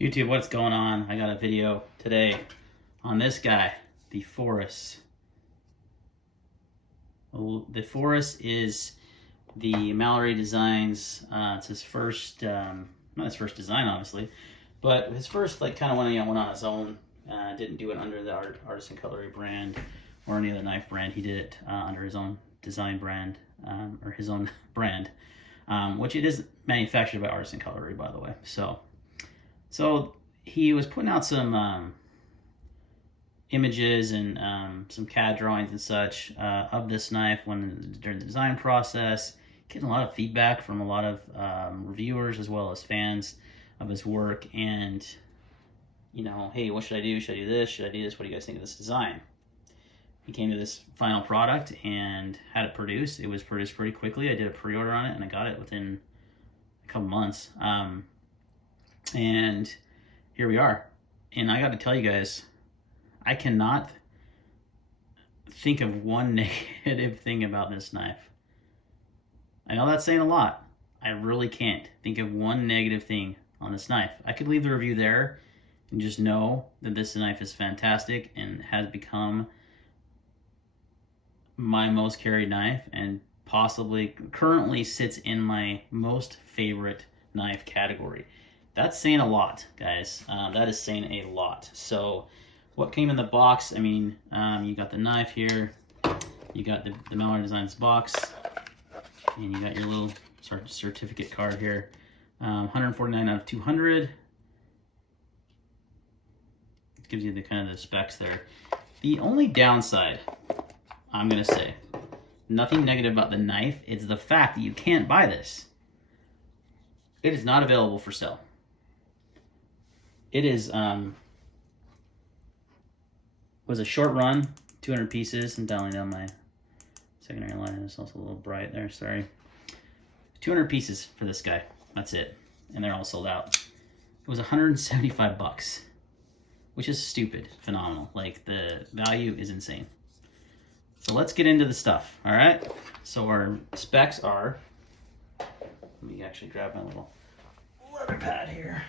YouTube, what's going on? I got a video today on this guy, the Phorus. The Phorus is the Mallery Designs. It's his first, not his first design, obviously, but his first, like, kind of went on his own. Didn't do it under the Artisan Cutlery brand or any other knife brand. He did it under his own design brand, or his own brand, which it is manufactured by Artisan Cutlery, by the way. So he was putting out some images and some CAD drawings and such of this knife during the design process, getting a lot of feedback from a lot of reviewers as well as fans of his work. And, you know, hey, what should I do? Should I do this? Should I do this? What do you guys think of this design? He came to this final product and had it produced. It was produced pretty quickly. I did a pre-order on it and I got it within a couple months. And here we are. And I got to tell you guys, I cannot think of one negative thing about this knife. I know that's saying a lot. I really can't think of one negative thing on this knife. I could leave the review there and just know that this knife is fantastic and has become my most carried knife and possibly currently sits in my most favorite knife category. That's saying a lot, guys. That is saying a lot. So what came in the box, I mean, you got the knife here, you got the Mallery Designs box, and you got your little certificate card here. 149 out of 200. It gives you the kind of the specs there. The only downside, I'm gonna say, nothing negative about the knife, it's the fact that you can't buy this. It is not available for sale. It is was a short run, 200 pieces. I'm dialing down my secondary line. It's also a little bright there, sorry. 200 pieces for this guy. That's it. And they're all sold out. It was 175 bucks, which is stupid, phenomenal. Like, the value is insane. So let's get into the stuff, all right? So our specs are, let me actually grab my little leather pad here.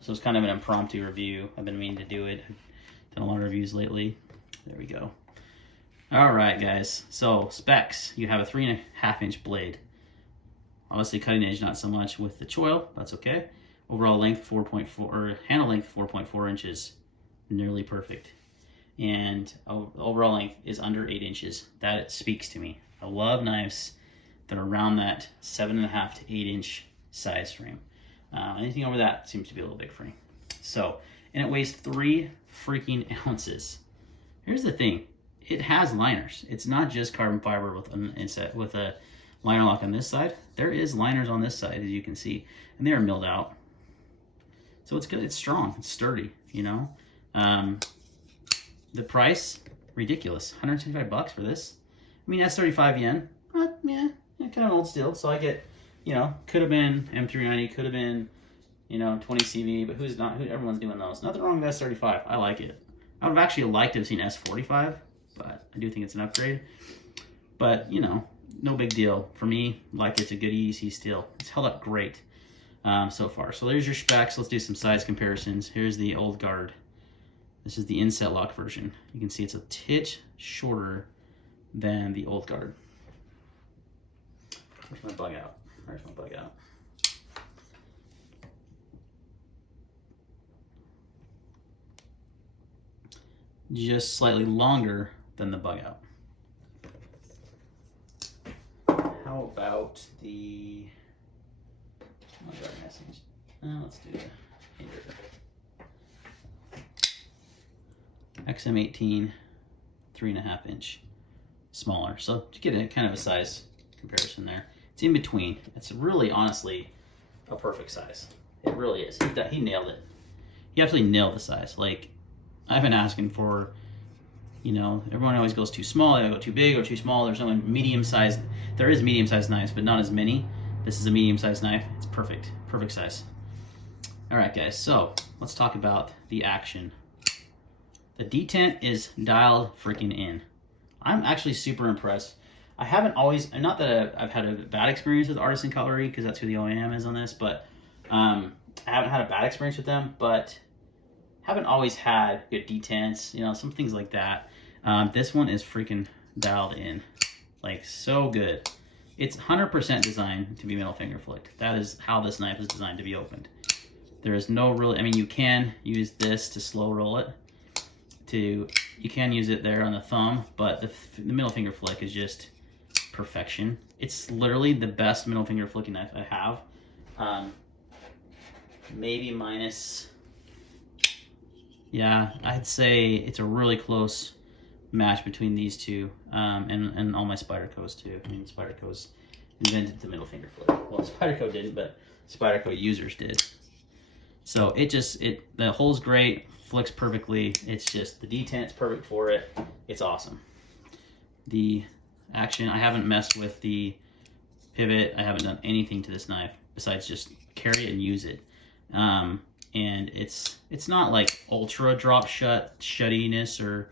So it's kind of an impromptu review. I've been meaning to do it. I've done a lot of reviews lately. There we go. All right, guys. So specs, you have a 3.5-inch blade. Obviously cutting edge, not so much with the choil. That's okay. Overall length 4.4, or handle length 4.4 inches. Nearly perfect. And overall length is under 8 inches. That speaks to me. I love knives that are around that 7.5 to 8 inch size frame. Anything over that seems to be a little big for me. So, and it weighs 3 freaking ounces. Here's the thing. It has liners. It's not just carbon fiber with a liner lock on this side. There is liners on this side, as you can see, and they are milled out. So it's good. It's strong. It's sturdy, you know. The price, ridiculous. 175 bucks for this. I mean, that's 35 yen. Yeah, kind of old steel. So I get, you know, could have been M390, could have been, you know, 20 CV, but everyone's doing those. Nothing wrong with S35. I like it. I would have actually liked to have seen S45, but I do think it's an upgrade. But, you know, no big deal. For me, like, it's a good EDC steel. It's held up great so far. So there's your specs. Let's do some size comparisons. Here's the old guard. This is the inset lock version. You can see it's a titch shorter than the old guard. Where's my bug out? Where's my bug out? Just slightly longer than the bug out. How about the, oh, got a message. Let's do it here. XM18, 3.5 inch smaller. So to get a kind of a size comparison there. It's in between. It's really, honestly, a perfect size. It really is. He nailed it. He absolutely nailed the size. Like, I've been asking for, you know, everyone always goes too small, they go too big or too small. There's no medium size. There is medium sized knives, but not as many. This is a medium sized knife. It's perfect. Perfect size. All right, guys. So let's talk about the action. The detent is dialed freaking in. I'm actually super impressed. I haven't not that I've had a bad experience with Artisan Cutlery, because that's who the OEM is on this, but I haven't had a bad experience with them, but haven't always had good detents, you know, some things like that. This one is freaking dialed in, like so good. It's 100% designed to be middle finger flicked. That is how this knife is designed to be opened. There is no really, I mean, you can use this to slow roll it. You can use it there on the thumb, but the middle finger flick is just perfection. It's literally the best middle finger flicking knife I have. Maybe minus, yeah, I'd say it's a really close match between these two, and all my Spydercos too. I mean, Spydercos invented the middle finger flick. Well, Spyderco didn't, but Spyderco users did. So the hole's great, flicks perfectly. It's just the detent's perfect for it. It's awesome. The action, I haven't messed with the pivot. I haven't done anything to this knife besides just carry it and use it. And it's not like ultra drop shuttiness or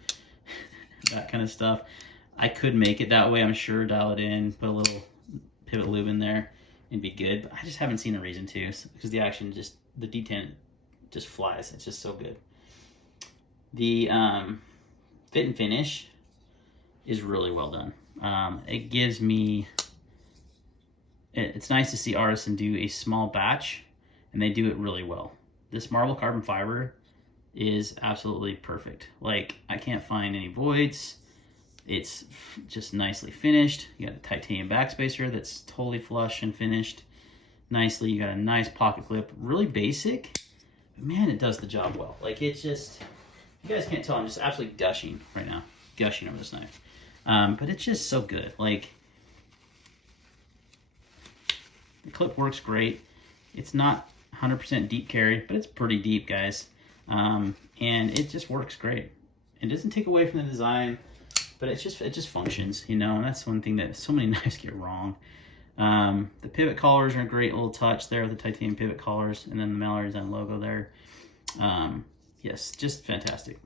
that kind of stuff. I could make it that way, I'm sure, dial it in, put a little pivot lube in there and be good, but I just haven't seen a reason to, because the action the detent just flies. It's just so good. The fit and finish is really well done. It gives me, it's nice to see artists do a small batch, and they do it really well. This marble carbon fiber is absolutely perfect. Like, I can't find any voids. It's just nicely finished. You got a titanium backspacer that's totally flush and finished nicely. You got a nice pocket clip, really basic, but man, it does the job well. Like, it's just, you guys can't tell, I'm just absolutely gushing right now, gushing over this knife. But it's just so good. Like, the clip works great. It's not 100% deep carry, but it's pretty deep, guys. And it just works great. It doesn't take away from the design, but it just functions, you know. And that's one thing that so many knives get wrong. The pivot collars are a great little touch there with the titanium pivot collars, and then the Mallery design logo there. Yes, just fantastic.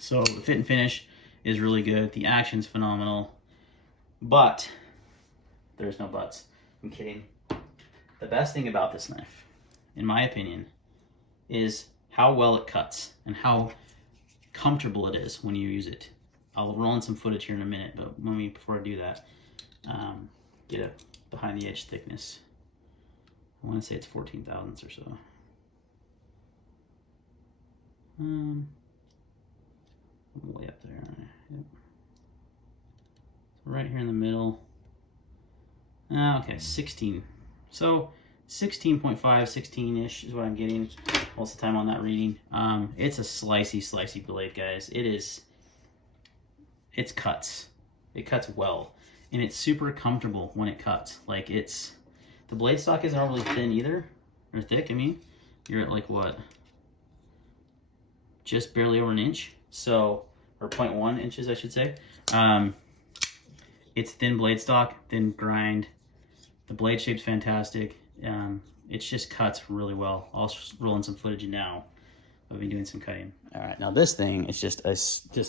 So the fit and finish is really good. The action's phenomenal, but there's no buts. I'm kidding. The best thing about this knife, in my opinion, is how well it cuts and how comfortable it is when you use it. I'll roll in some footage here in a minute, but before I do that, get a behind the edge thickness. I want to say it's 14 thousandths or so. Way up there. Yep. So right here in the middle. Okay, 16. So 16.5, 16-ish is what I'm getting most of the time on that reading. It's a slicey blade, guys. It cuts. It cuts well. And it's super comfortable when it cuts. Like, the blade stock isn't overly thin either, or thick, I mean. You're at like what? Just barely over an inch. So, or 0.1 inches, I should say. It's thin blade stock, thin grind. The blade shape's fantastic. It just cuts really well. I'll roll in some footage now of me doing some cutting. All right, now this thing is just a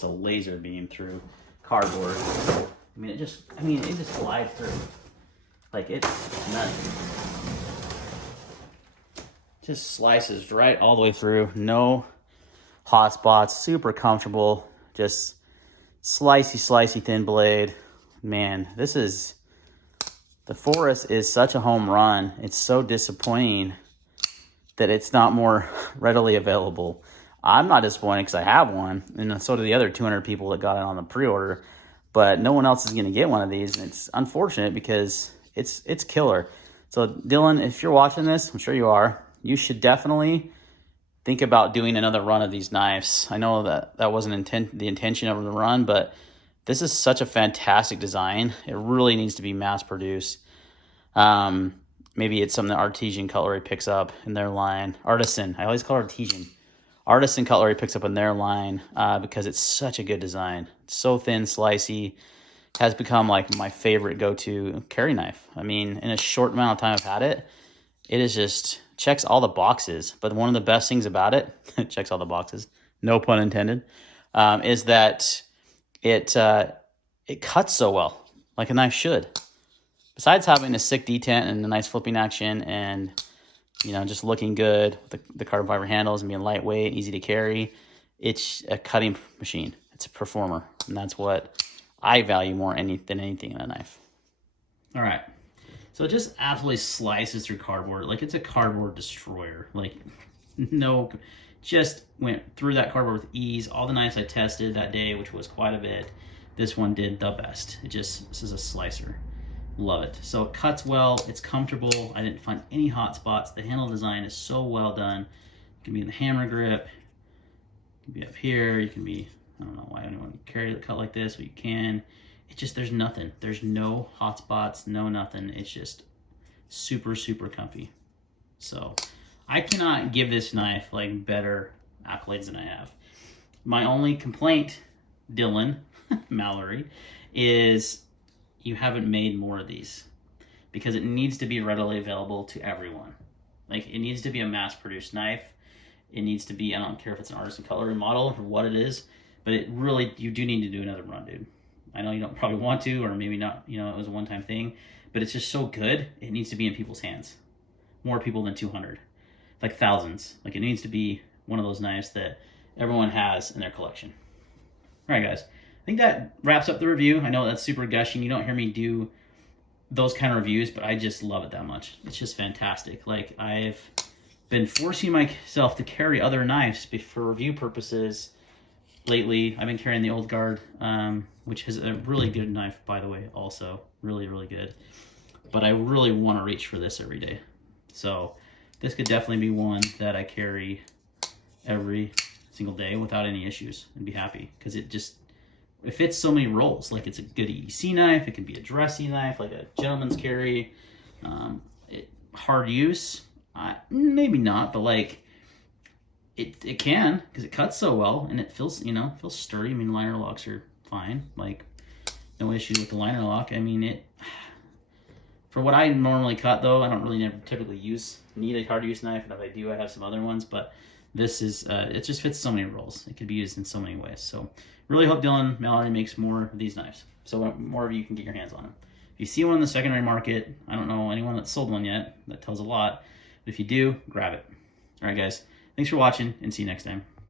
laser beam through cardboard. I mean, it just slides through. Like, it's nuts. Just slices right all the way through. No hot spots. Super comfortable. Just slicey thin blade. Man, the Phorus is such a home run. It's so disappointing that it's not more readily available. I'm not disappointed because I have one, and so do the other 200 people that got it on the pre-order. But no one else is going to get one of these, and it's unfortunate because it's killer. So Dylan, if you're watching this, I'm sure you are, you should definitely think about doing another run of these knives. I know that wasn't the intention of the run, but this is such a fantastic design. It really needs to be mass produced. Maybe it's something that Artesian Cutlery picks up in their line. Artisan, I always call it Artesian. Artisan Cutlery picks up in their line because it's such a good design. It's so thin, slicey. Has become like my favorite go-to carry knife. I mean, in a short amount of time I've had it, it is just checks all the boxes. But one of the best things about it, checks all the boxes, no pun intended, is that it cuts so well, like a knife should. Besides having a sick detent and a nice flipping action and you know, just looking good, the carbon fiber handles and being lightweight, easy to carry. It's a cutting machine. It's a performer, and that's what I value more than anything in a knife. All right, so it just absolutely slices through cardboard. Like, it's a cardboard destroyer. Like, no, just went through that cardboard with ease. All the knives I tested that day, which was quite a bit, this one did the best. This is a slicer. Love it. So it cuts well, it's comfortable. I didn't find any hot spots. The handle design is so well done. It can be in the hammer grip, it can be up here, you can be, I don't know why anyone would carry the cut like this, but you can. It just, there's nothing. There's no hot spots, no nothing. It's just super, super comfy. So I cannot give this knife like better accolades than I have. My only complaint, Dylan, Mallery, is you haven't made more of these, because it needs to be readily available to everyone. Like, it needs to be a mass-produced knife. It needs to be, I don't care if it's an artisan color model or what it is, but it really, you do need to do another run, dude. I know you don't probably want to, or maybe not, you know, it was a one-time thing, but it's just so good, it needs to be in people's hands. More people than 200. Like thousands. Like, it needs to be one of those knives that everyone has in their collection. All right, guys. I think that wraps up the review. I know that's super gushing. You don't hear me do those kind of reviews, but I just love it that much. It's just fantastic. Like, I've been forcing myself to carry other knives for review purposes lately. I've been carrying the Old Guard, which is a really good knife, by the way, also. Really, really good. But I really want to reach for this every day. So this could definitely be one that I carry every single day without any issues and be happy, because it fits so many roles. Like, it's a good EDC knife, it can be a dressy knife, like a gentleman's carry. Hard use, maybe not, but like it can, because it cuts so well and it feels, you know, feels sturdy. I mean, liner locks are fine, like no issue with the liner lock. I mean, for what I normally cut though, I don't really never typically need a hard use knife, and if I do, I have some other ones, but this is, it just fits so many roles. It could be used in so many ways. So really hope Dylan Mallery makes more of these knives, so more of you can get your hands on them. If you see one in the secondary market, I don't know anyone that's sold one yet. That tells a lot. But if you do, grab it. All right, guys. Thanks for watching, and see you next time.